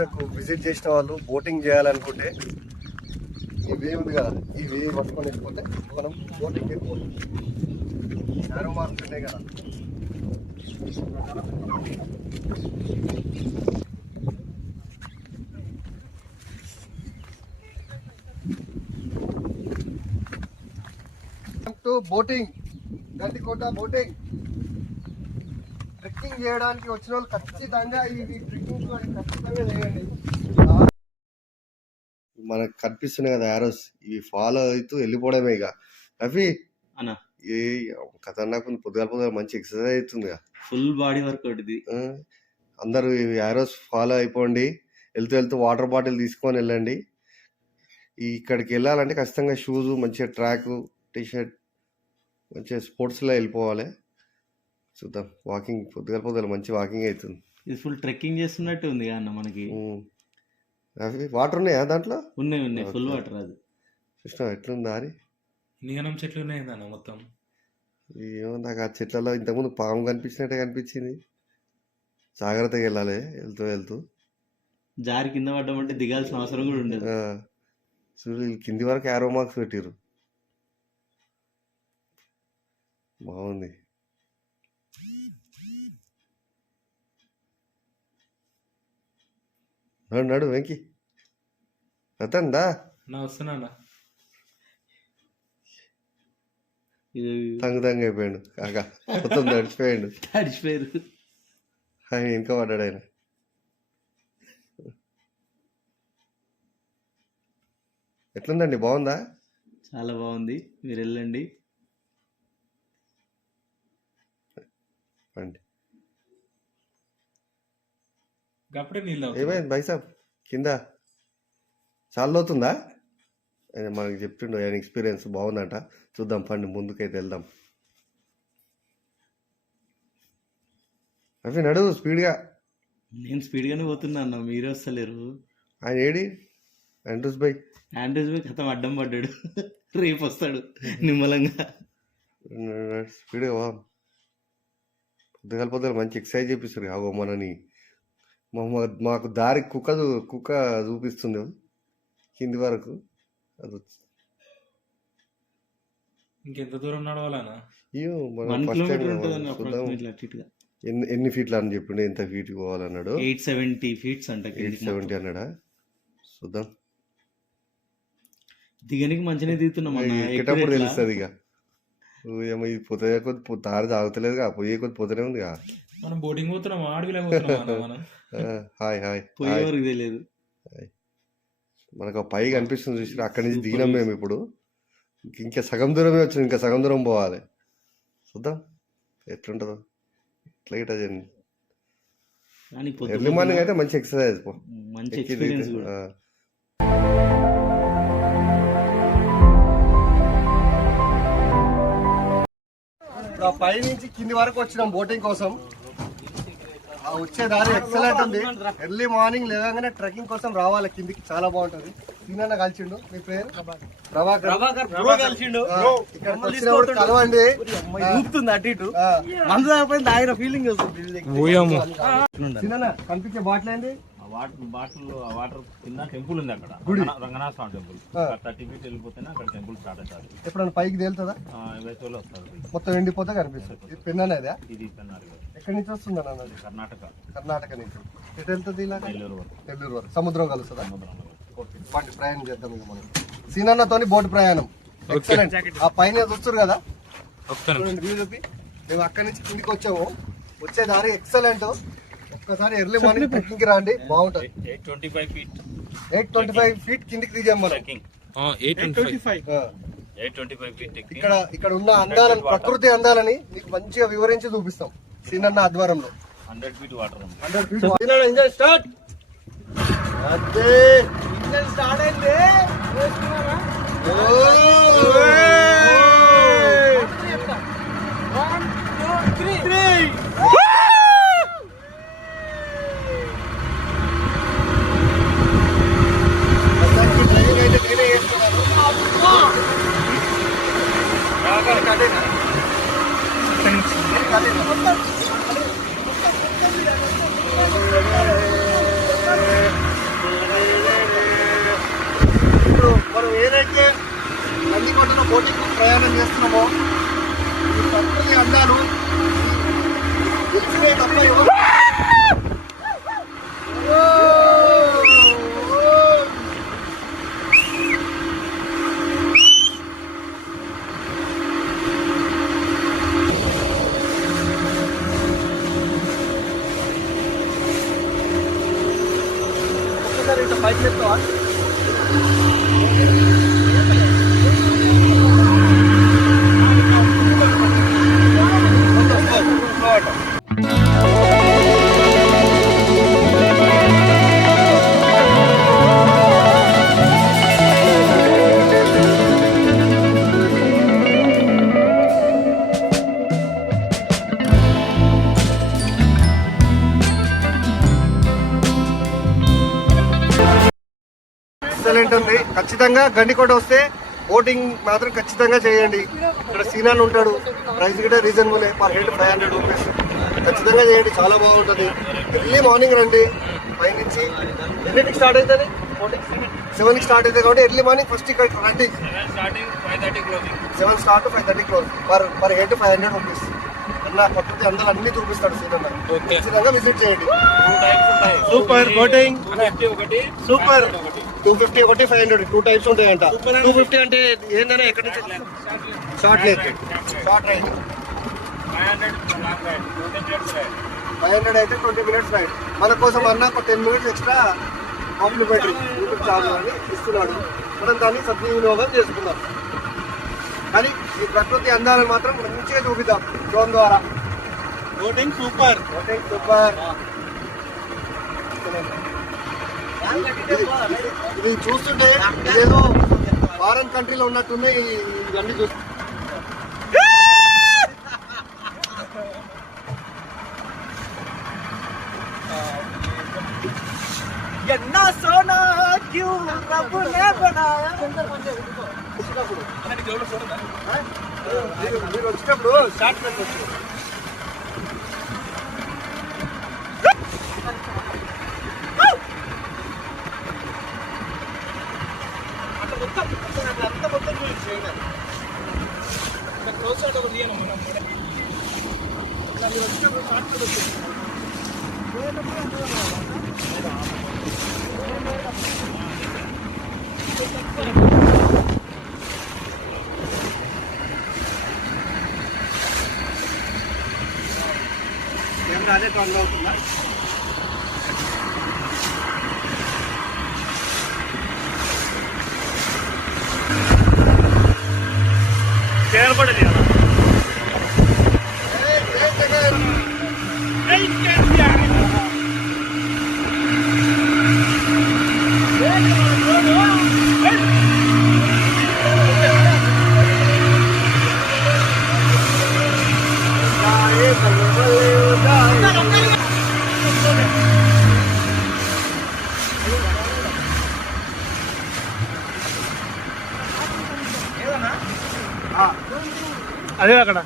యాదగిరిగుట్టకు visit చేసిన వాళ్ళు boating చేయాలనుకుంటే ఈ వే ఉంది కదా, ఈ వే పట్టుకొని వెళ్ళిపోతే మనం బోటింగ్ వెళ్ళిపోతాం. యారో మార్క్స్ ఉన్నాయి కదా, బోటింగ్ గంటికోట బోటింగ్. ట్రెక్కింగ్ చేయడానికి వచ్చిన వాళ్ళు ఖచ్చితంగా ఈ ట్రెక్కింగ్ ఖచ్చితంగా చేయండి. మనకు కనిపిస్తున్నాయి కదా యారోస్, ఇవి ఫాలో అవుతూ వెళ్ళిపోవడమే. ఇక రఫీ అన్న ఈ ఖతర్నాక్ పొద్దుగాల మంచి ఎక్సర్సైజ్ అవుతుంది, ఫుల్ బాడీ వర్కౌట్ ఇది. అందరూ ఈ యారోస్ ఫాలో అయిపోండి. వెళ్తూ వెళ్తూ వాటర్ బాటిల్ తీసుకొని వెళ్ళండి. ఇక్కడికి వెళ్ళాలంటే ఖచ్చితంగా షూస్, మంచిగా ట్రాక్, టీషర్ట్, మంచిగా స్పోర్ట్స్లో వెళ్ళిపోవాలి. చూద్దాం, వాకింగ్ పొద్దుగాల మంచి వాకింగ్ అవుతుంది. ఇది ఫుల్ ట్రెక్కింగ్ చేస్తున్నట్టు ఉంది అన్న. మనకి వాటర్ ఉన్నాయా దాంట్లో? ఉన్నాయి ఫుల్ వాటర్. అది చూసినా ఎట్లుంది దారి? నీగనం చెట్లు ఉన్నాయి అన్న మొత్తం. ఏమో నాకు ఆ చెట్లలో ఇంతకుముందు పాము కనిపించినట్టే కనిపించింది. జాగ్రత్తగా వెళ్ళాలి వెళ్తూ వెళ్తూ. జారి కింద పడ్డామంటే దిగాల్సిన అవసరం కూడా ఉండదు. చూడు కింది వరకు యారో మార్క్స్ పెట్టిరు, బాగుంది. నడు వెంకి అతందా నా వస్తున్నా. ఇది తంగు అయిపోయాడు కాక, మొత్తం తడిచిపోయాడు. ఆయన ఇంకా పడ్డాడు ఆయన. ఎట్లుందండి, బాగుందా? చాలా బాగుంది, మీరు వెళ్ళండి. అప్పుడే నీళ్ళు ఏమైంది బైసాబ్? కింద చాలా అవుతుందా? ఆయన మనకి చెప్తుండు, ఆయన ఎక్స్పీరియన్స్ బాగుందంట. చూద్దాం పండి, ముందుకైతే వెళ్దాం. అవి నడు స్పీడ్గా. నేను స్పీడ్గానే పోతున్నా అన్న, మీరే వస్తలేరు. ఆయన ఏడి ఆండ్రూస్ బై కథం అడ్డం పడ్డాడు. రేపు వస్తాడు నిమ్మలంగా. స్పీడ్గా వా. పొద్దుగల మంచి ఎక్సర్సైజ్ చేపిస్తారు కాగో మనని. మాకు దారి కుక్క చూపిస్తుంది కింది వరకు. అది ఇంకెంత దూరం నడవాలన్నా? ఎన్ని ఫీట్లు అని చెప్పిండు, ఎంత ఫీట్ పోవాలన్నాడు? 870 feet అంట. 870 అన్నాడా? చూద్దాం, దిగనికి మంచిగా దిగుతున్నాం. ఎక్కేటప్పుడు తెలుస్తుంది. ఇక పోతే కొద్ది దారి తాగుతలేదు, పోయే కొద్ది పోతూనే ఉంది. మనం బోటింగ్ పోతున్నాం, అడవిలో పోతున్నాం. హాయ్ హాయ్ పోయే వరకు తెలియదు మనకు. పైకి అనిపిస్తుంది చూసి, అక్కడి నుంచి దిగినాం మేము. ఇప్పుడు ఇంకా సగం దూరమే వచ్చింది, ఇంకా సగం దూరం పోవాలి. చూద్దాం ఎట్లుంటుందో. ఇట్లా ఎర్లీ మార్నింగ్ అయితే మంచి ఎక్సర్సైజ్, మంచి ఎక్స్పీరియన్స్. పై నుంచి కింది వరకు వచ్చినాం బోటింగ్ కోసం. వచ్చే దారి ఎక్సలెంట్ ఉంది. ఎర్లీ మార్నింగ్ లేవగానే ట్రెక్కింగ్ కోసం రావాలి కిందికి, చాలా బాగుంటది. సీనన్న కలిసిండు, మీ పేరు? ప్రభాకర్ కలిసిండు. ఇక్కడికి వచ్చినప్పుడు కలవండి. అటు ఇటు ఆయన ఫీలింగ్ వస్తుంది. సీనన్న కనిపించే బాటిల్ ఏంది? వాటర్ కింద టెంపుల్ ఉంది అక్కడ, రంగనాథ స్వామి టెంపుల్. 30 feet వెళ్ళిపోతేనే అక్కడ టెంపుల్ స్టార్ట్ అవుతుంది. ఎప్పుడైనా పైకి తేలుతుందా? మొత్తం ఎండిపోతే కనిపిస్తుంది. ఇది పెన్ అనేది? ఇది ఎక్కడి నుంచి వస్తుంది అన్నది? కర్ణాటక నుంచి. ఎటు వెళ్తుంది? ఇలా నెల్లూరు వరకు. సముద్రం కలుస్తుందా? బండి ప్రయాణం చేద్దాం ఇక మనం. సీనన్నతోని బోట్ ప్రయాణం ఎక్సలెంట్. ఆ పైన చూస్తారు కదా, మేము అక్కడి నుంచి కిందికి వచ్చాము. వచ్చే దారి ఎక్సలెంట్. ఒక్కసారి ఎర్లీ మార్నింగ్ ట్రెక్కింగ్ రాండి, బాగుంటది. 825 feet కిందికి దిగాం మనం. ఇక్కడ ఉన్న అందాలని, ప్రకృతి అందాలని మీకు మంచిగా వివరించి చూపిస్తాం సీనన్న ఆధ్వర్యంలో. 100 feet water. 100 feet. Engine start. అదే ఇంజన్ స్టార్ట్ అయింది. తప్ప ఎవరు ఒక్కసారి ఇట్లా పైకి చెప్తావా? ఎక్సలెంట్ ఉంది. ఖచ్చితంగా గండికోట వస్తే బోటింగ్ మాత్రం ఖచ్చితంగా చేయండి. ఇక్కడ సీనాలు ఉంటాడు, ప్రైస్ కూడా రీజనబుల్, పర్ హెడ్ 500 రూపీస్. ఖచ్చితంగా చేయండి, చాలా బాగుంటుంది. ఎర్లీ మార్నింగ్ రండి. పైనుంచి ఎన్నింటికి స్టార్ట్ అవుతుంది? 7కి స్టార్ట్ అవుతుంది కాబట్టి ఎర్లీ మార్నింగ్ ఫస్ట్ ఇక్కడ రండి. 7 start 5:30 close. Per head 500 rupees. అన్న ప్రకృతి అందరూ అన్ని చూపిస్తాడు సీనన్న. ఖచ్చితంగా విజిట్ చేయండి. Super boating, super. 250 ఒకటి, 500 2 టైప్స్ ఉంటాయంట. 250 అంటే ఏంటనే ఎక్కడి నుంచి షార్ట్ లేదు, షార్ట్ రైడ్. 500 అయితే 20 మినిట్స్ రైడ్. మన కోసం అన్న ఒక 10 minutes extra complimentary YouTube channel అని ఇస్తున్నాడు. మనం దాన్ని సద్వినియోగం చేసుకుందాం. కానీ ఈ ప్రకృతి అందాలను మాత్రం మంచిగా చూపిద్దాం డ్రోన్ ద్వారా. Boating super, boating super. ఇది చూస్తుంటే ఇదేదో ఫారెన్ కంట్రీలో ఉన్నట్టున్నాయి ఇవన్నీ చూస్తూ. మీరు వచ్చినప్పుడు స్టార్ట్ పెట్టుకోవచ్చు. కెమెరా అదే టర్న్ అవుతుందా? చేరబడది అలా. అదే అక్కడ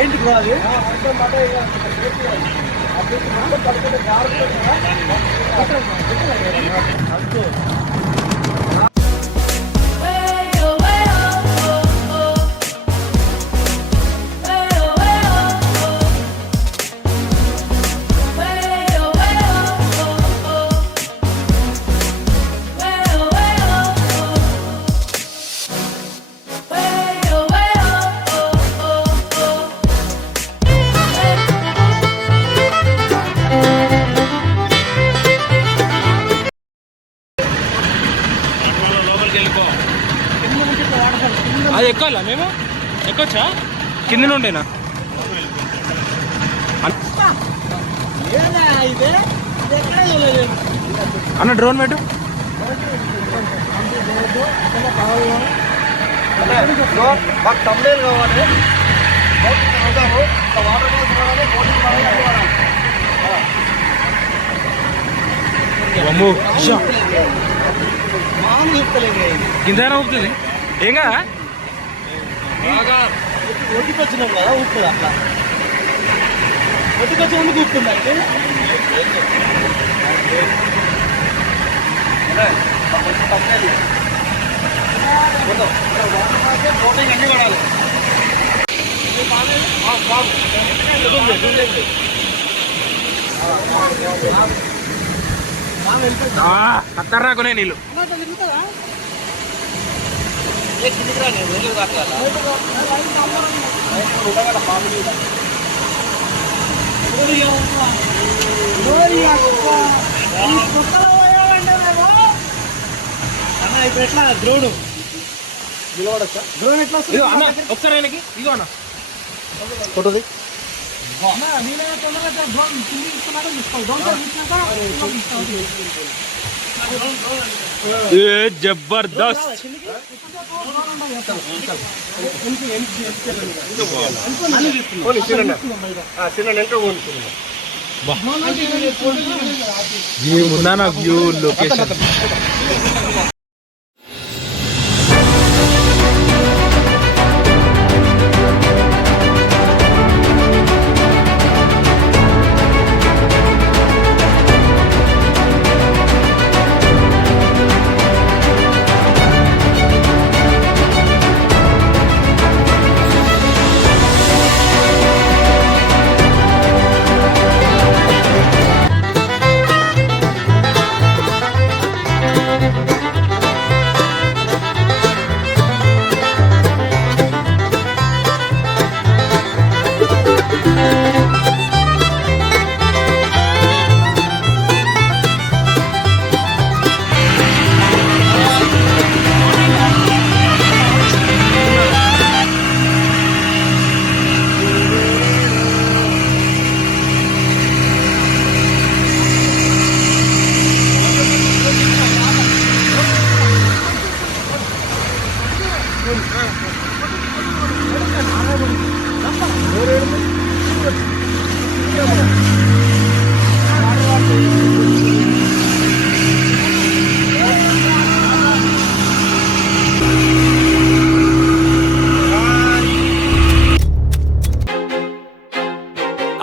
ఏంటి అది అది ఎక్కాలా? మేము ఎక్కొచ్చా కింద నుండేనా? అన్న డ్రోన్ పెట్టు. మాకు తమ్ముడేలు కావాలి. వాటర్ కింద ఊపుతుంది ఏం కదా? ఒడ్డుకి వచ్చినాం కదా ఊపుతుంది అట్లా ఒడ్డుకి వచ్చినందుకు ఊపుతుంది అంటే బోటింగ్ అన్ని పడాలి ఖతర్నాకునే నీళ్ళు. ఇప్పుడు ఎట్లా ద్రోణు నిలబడచ్చా ద్రోణం ఎట్లా ఇదిగో అన్న ఒకసారి ఆయనకి ఇదిగో అన్న ఫోటోది జబర్దస్త్. ఏముందా నా view location.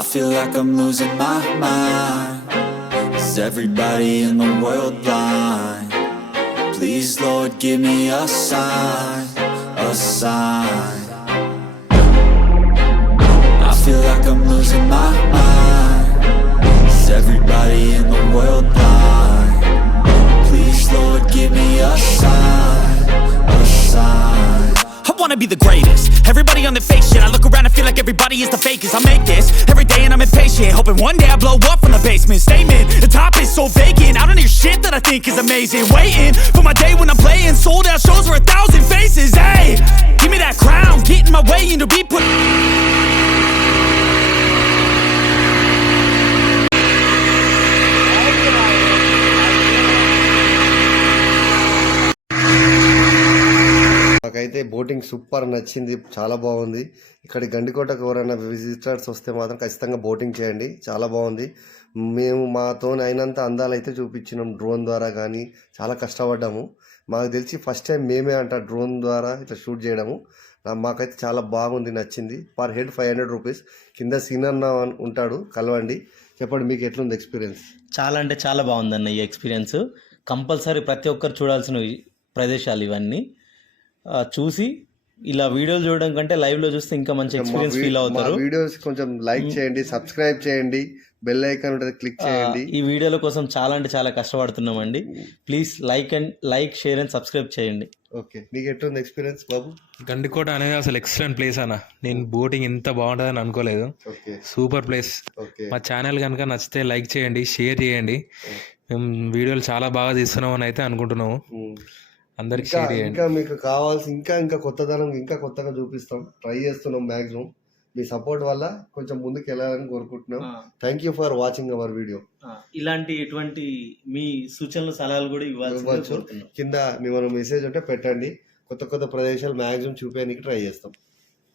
I feel like I'm losing my mind. Is everybody in the world blind? Please, Lord, give me a sign, a sign. I feel like I'm losing my mind. Is everybody in the world blind? Please, Lord, give me a sign, a sign. I wanna be the greatest. Everybody on the fake shit. I look around and feel like everybody is the fakest. I make this every day and I'm impatient, hoping one day I blow up from the basement. Statement, the top is so vacant. I don't hear shit that I think is amazing. Waiting for my day when I'm playing sold out shows for 1,000 faces. Hey, give me that crown, get in my way and to be put. నాకైతే boating super నచ్చింది, చాలా బాగుంది. ఇక్కడ గండికోటకు ఎవరైనా visitors వస్తే మాత్రం ఖచ్చితంగా boating చేయండి, చాలా బాగుంది. మేము మాతో అయినంత అందాలు అయితే చూపించినాం డ్రోన్ ద్వారా, కానీ చాలా కష్టపడ్డాము. మాకు తెలిసి ఫస్ట్ టైం మేమే అంట డ్రోన్ ద్వారా ఇట్లా షూట్ చేయడము. మాకైతే చాలా బాగుంది, నచ్చింది. Per head 500 rupees. కింద సీనన్న ఉంటాడు, కలవండి. చెప్పండి మీకు ఎట్లుంది ఎక్స్పీరియన్స్? చాలా అంటే చాలా బాగుందన్న ఈ ఎక్స్పీరియన్స్. కంపల్సరీ ప్రతి ఒక్కరు చూడాల్సిన ప్రదేశాలు ఇవన్నీ. చూసి ఇలా వీడియోలు చూడడం కంటే లైవ్ లో చూస్తే ఇంకా మంచి ఎక్స్పీరియన్స్ ఫీల్ అవుతారు. వీడియోస్ కొంచెం లైక్ చేయండి, సబ్స్క్రైబ్ చేయండి, బెల్ ఐకాన్ ఉంటుంది క్లిక్ చేయండి. ఈ వీడియోల కోసం చాలా అంటే చాలా కష్టపడుతున్నామండి. Please like share and subscribe చేయండి. ఓకే, నీకు ఎట్లుంది ఎక్స్పీరియన్స్ బాబు? గండికోట అనేది అసలు ఎక్సలెంట్ ప్లేస్ అన్న. నేను బోటింగ్ ఎంత బాగుంటుందని అనుకోలేదు. Super place. మా ఛానల్ కనుక నచ్చితే లైక్ చేయండి, షేర్ చేయండి. మేము వీడియోలు చాలా బాగా తీస్తున్నాం అని అయితే అనుకుంటున్నాము. అందరికి షేర్ చేయండి. ఇంకా మీకు కావాల్సి ఇంకా కొత్తదనం ఇంకా కొత్తగా చూపిస్తాం, ట్రై చేస్తున్నాం మ్యాక్సిమం. మీ సపోర్ట్ వల్ల కొంచెం ముందుకు వెళ్ళాలని కోరుకుంటున్నాం. Thank you for watching our video. ఇలాంటి ఎటువంటి మీ సూచనలు సలహాలు కూడా ఇవ్వచ్చు. కింద మీ మెసేజ్ ఉంటే పెట్టండి. కొత్త ప్రదేశాలు మ్యాక్సిమం చూపించడానికి ట్రై చేస్తాం.